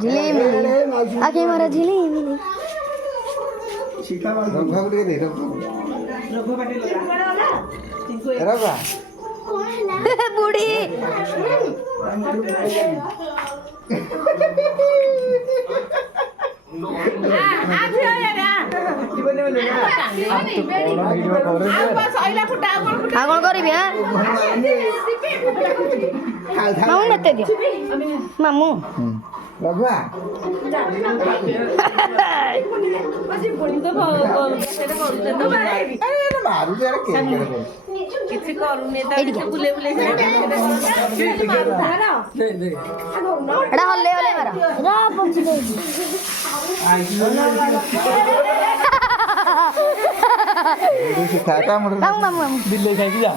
झिलिमिली आके मारा झिलिमिली बुढ़ी कौन करी मामू मत दियो मामू रघुआ एड़ा हल्ले हल्ले मारा रा पहुंच गई खाटा मोड़ मामू मामू दिल्ली जाएगी जा